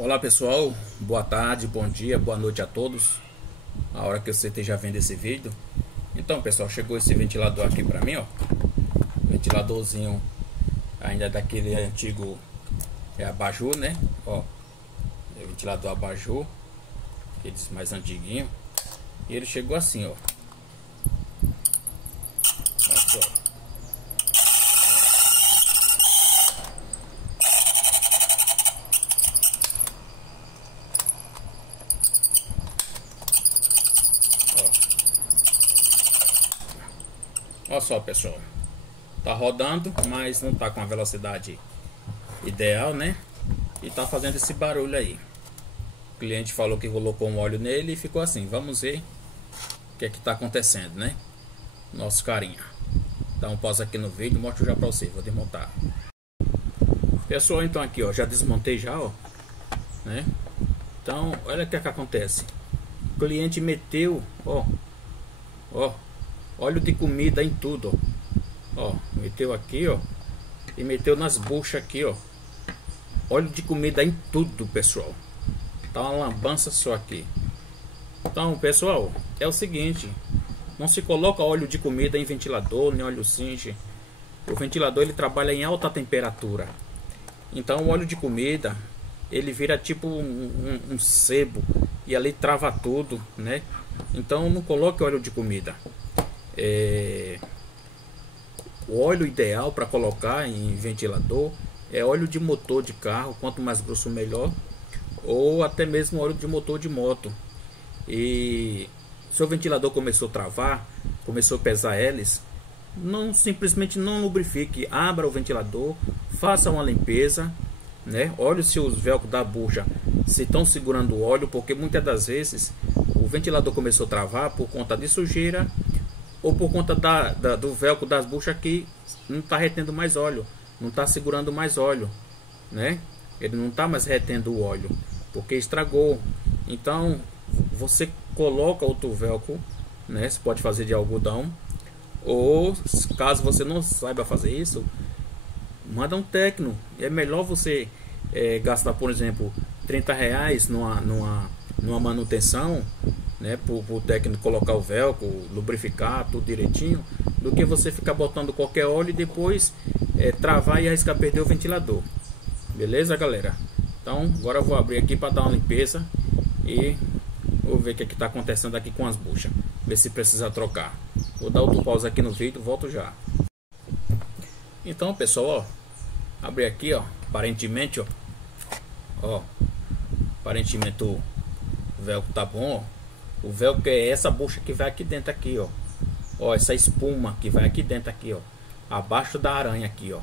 Olá pessoal, boa tarde, bom dia, boa noite a todos. A hora que você esteja vendo esse vídeo. Então pessoal, chegou esse ventilador aqui pra mim, ó. Ventiladorzinho ainda daquele antigo abajur, né? Ó, é ventilador abajur, aqueles mais antiguinho. E ele chegou assim, ó. Olha só. Olha só pessoal, tá rodando, mas não tá com a velocidade ideal, né? E tá fazendo esse barulho aí. O cliente falou que colocou um óleo nele e ficou assim. Vamos ver o que é que tá acontecendo, né? Nosso carinha. Dá um pause aqui no vídeo, mostro já pra você. Vou desmontar. Pessoal, então aqui ó, já desmontei já, ó, né? Então, olha o que é que acontece. O cliente meteu, ó, óleo de comida em tudo, ó. Meteu aqui, ó, e meteu nas buchas aqui, ó. Óleo de comida em tudo, pessoal. Tá uma lambança só aqui. Então, pessoal, é o seguinte: não se coloca óleo de comida em ventilador, nem óleo Singer. O ventilador ele trabalha em alta temperatura. Então, o óleo de comida ele vira tipo um sebo e ali trava tudo, né? Então, não coloque óleo de comida. O óleo ideal para colocar em ventilador é óleo de motor de carro, quanto mais grosso melhor, ou até mesmo óleo de motor de moto. E se o ventilador começou a travar, começou a pesar hélice, simplesmente não lubrifique, abra o ventilador, faça uma limpeza, né? Olhe se os velcros da bucha se estão segurando o óleo, porque muitas das vezes o ventilador começou a travar por conta de sujeira ou por conta do velcro das buchas que não está retendo mais óleo, não está segurando mais óleo, né? Ele não está mais retendo o óleo porque estragou. Então você coloca outro velcro, né? Você pode fazer de algodão, ou caso você não saiba fazer isso, manda um técnico. É melhor você gastar, por exemplo, R$30 numa manutenção, né, para o técnico colocar o velcro, lubrificar tudo direitinho, do que você ficar botando qualquer óleo e depois travar e arriscar perder o ventilador. Beleza, galera? Então agora eu vou abrir aqui para dar uma limpeza e vou ver o que está acontecendo aqui com as buchas, ver se precisa trocar. Vou dar outro pause aqui no vídeo, volto já. Então pessoal, ó, abri aqui, ó, aparentemente, ó, aparentemente o velcro tá bom, ó. O velcro é essa bucha que vai aqui dentro aqui, ó. Ó, essa espuma que vai aqui dentro aqui, ó, abaixo da aranha aqui, ó.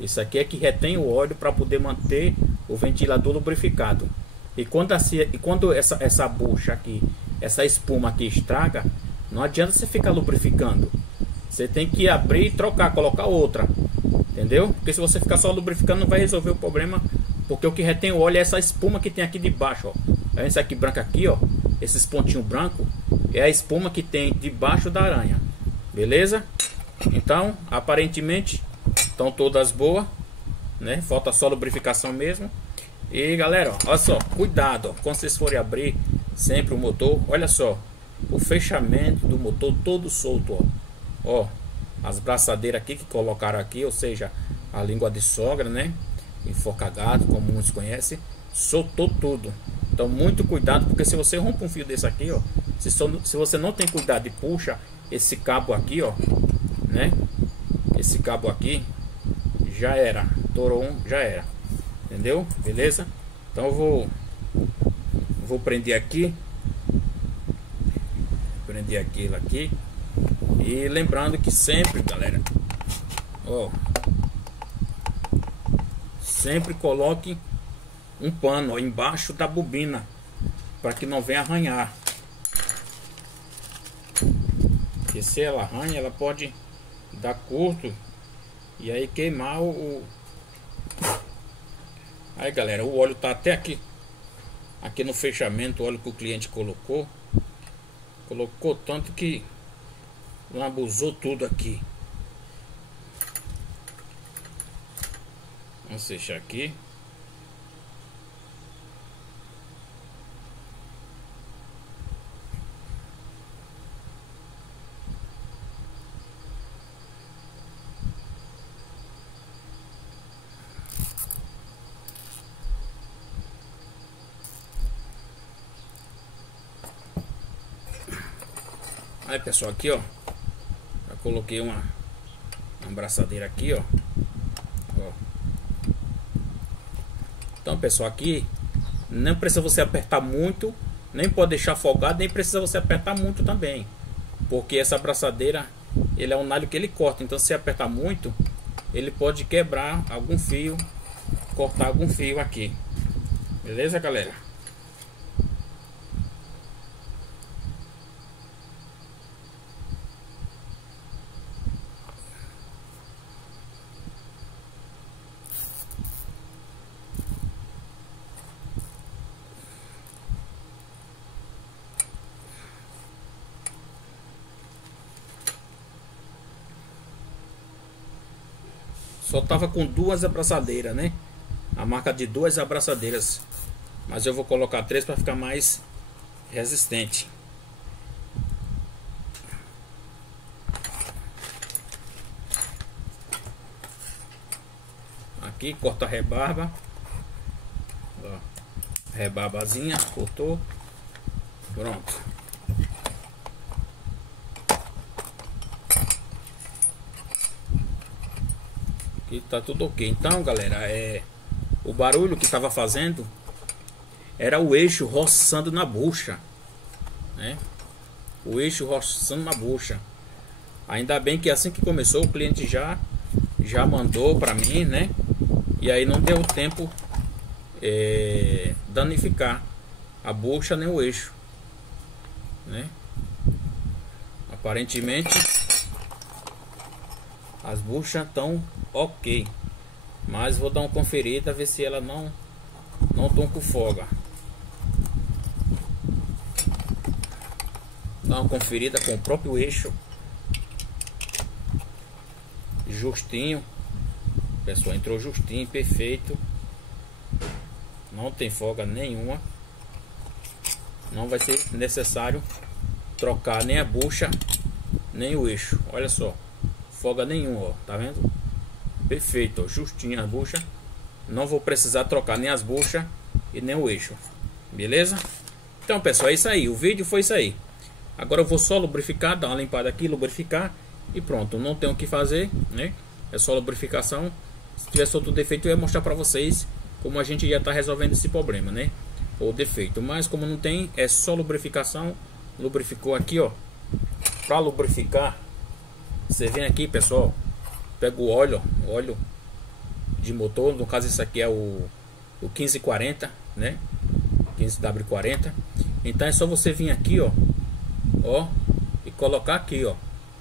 Isso aqui é que retém o óleo para poder manter o ventilador lubrificado. E quando essa bucha aqui, essa espuma aqui estraga, não adianta você ficar lubrificando. Você tem que abrir e trocar, colocar outra, entendeu? Porque se você ficar só lubrificando não vai resolver o problema, porque o que retém o óleo é essa espuma que tem aqui de baixo, ó. Essa aqui branca aqui, ó, esses pontinhos brancos é a espuma que tem debaixo da aranha. Beleza? Então, aparentemente estão todas boas, né? Falta só lubrificação mesmo. E galera, ó, olha só, cuidado, ó, quando vocês forem abrir sempre o motor, olha só, o fechamento do motor todo solto, ó. Ó, as braçadeiras aqui que colocaram aqui, ou seja, a língua de sogra, né? Enfocagado, como muitos conhecem, soltou tudo. Então muito cuidado, porque se você rompe um fio desse aqui, ó, se você não tem cuidado e puxa esse cabo aqui, ó, né? Esse cabo aqui já era, torou já era, entendeu? Beleza? Então eu vou prender aqui, aquilo aqui, e lembrando que sempre, galera, ó, sempre coloque um pano, ó, embaixo da bobina, para que não venha arranhar. Porque se ela arranha, ela pode dar curto e aí queimar Aí galera, o óleo tá até aqui no fechamento, o óleo que o cliente colocou tanto que lambuzou tudo aqui. Vamos fechar aqui. Aí pessoal, aqui ó, já coloquei uma abraçadeira aqui ó. Então pessoal, aqui não precisa você apertar muito, nem pode deixar folgado, nem precisa você apertar muito também, porque essa abraçadeira, ele é um nalho que ele corta. Então se você apertar muito, ele pode quebrar algum fio, cortar algum fio aqui. Beleza, galera? Só tava com duas abraçadeiras, né? A marca de duas abraçadeiras. Mas eu vou colocar 3 para ficar mais resistente. Aqui corta a rebarba. Ó, rebarbazinha, cortou. Pronto. Aqui tá tudo ok. Então, galera, o barulho que tava fazendo era o eixo roçando na bucha, né? O eixo roçando na bucha. Ainda bem que assim que começou, o cliente já mandou para mim, né? E aí não deu tempo danificar a bucha nem o eixo, né? Aparentemente as buchas estão ok, mas vou dar uma conferida, ver se ela não estão com folga. Dá uma conferida com o próprio eixo justinho, pessoal, entrou justinho, perfeito, não tem folga nenhuma. Não vai ser necessário trocar nem a bucha nem o eixo. Olha só, folga nenhuma, ó, tá vendo? Perfeito, ó, justinho a bucha. Não vou precisar trocar nem as buchas e nem o eixo. Beleza? Então pessoal, é isso aí, o vídeo foi isso aí. Agora eu vou só lubrificar, dar uma limpada aqui, lubrificar e pronto, não tem o que fazer, né? É só lubrificação. Se tivesse outro defeito eu ia mostrar pra vocês como a gente já tá resolvendo esse problema, né? Ou defeito, mas como não tem, é só lubrificação. Lubrificou aqui, ó. Pra lubrificar, você vem aqui, pessoal, pega o óleo de motor. No caso esse aqui é o 1540, né? 15W40. Então é só você vir aqui, ó, e colocar aqui, ó,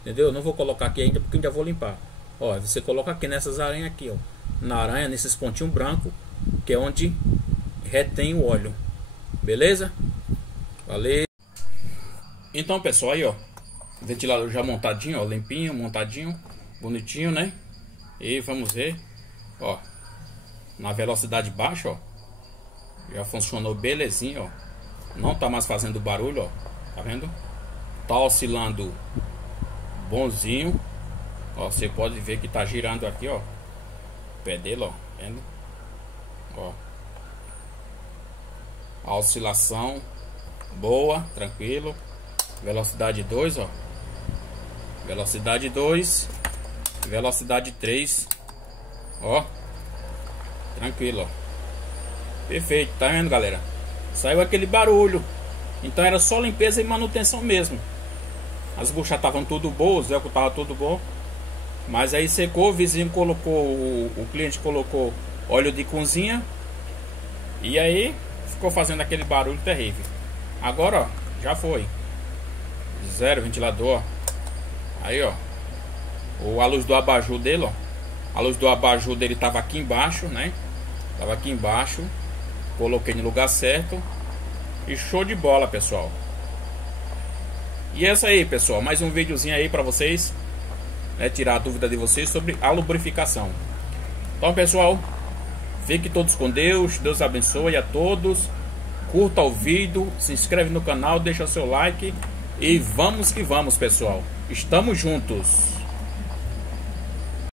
entendeu? Eu não vou colocar aqui ainda porque ainda vou limpar. Ó, você coloca aqui nessas aranhas aqui, ó, na aranha, nesses pontinhos brancos, que é onde retém o óleo. Beleza? Valeu. Então pessoal, aí ó, ventilador já montadinho, ó, limpinho, montadinho, bonitinho, né? E vamos ver, ó, na velocidade baixa, ó, já funcionou belezinho, ó. Não tá mais fazendo barulho, ó, tá vendo? Tá oscilando bonzinho, ó, você pode ver que tá girando aqui, ó, o pé dele, ó, vendo? Ó, a oscilação boa, tranquilo. Velocidade 2, ó, velocidade 2, velocidade 3, ó, tranquilo, ó, perfeito, tá vendo, galera? Saiu aquele barulho. Então era só limpeza e manutenção mesmo. As buchas estavam tudo boas, o Zelco tava tudo bom, mas aí secou, o vizinho colocou, o cliente colocou óleo de cozinha e aí ficou fazendo aquele barulho terrível. Agora, ó, já foi. Zero ventilador. Aí, ó, a luz do abajur dele, ó, a luz do abajur dele tava aqui embaixo, né? Tava aqui embaixo. Coloquei no lugar certo. E show de bola, pessoal. E é isso aí, pessoal, mais um videozinho aí pra vocês, né, tirar a dúvida de vocês sobre a lubrificação. Então, pessoal, fiquem todos com Deus. Deus abençoe a todos. Curta o vídeo, se inscreve no canal, deixa seu like. E vamos que vamos, pessoal. Estamos juntos.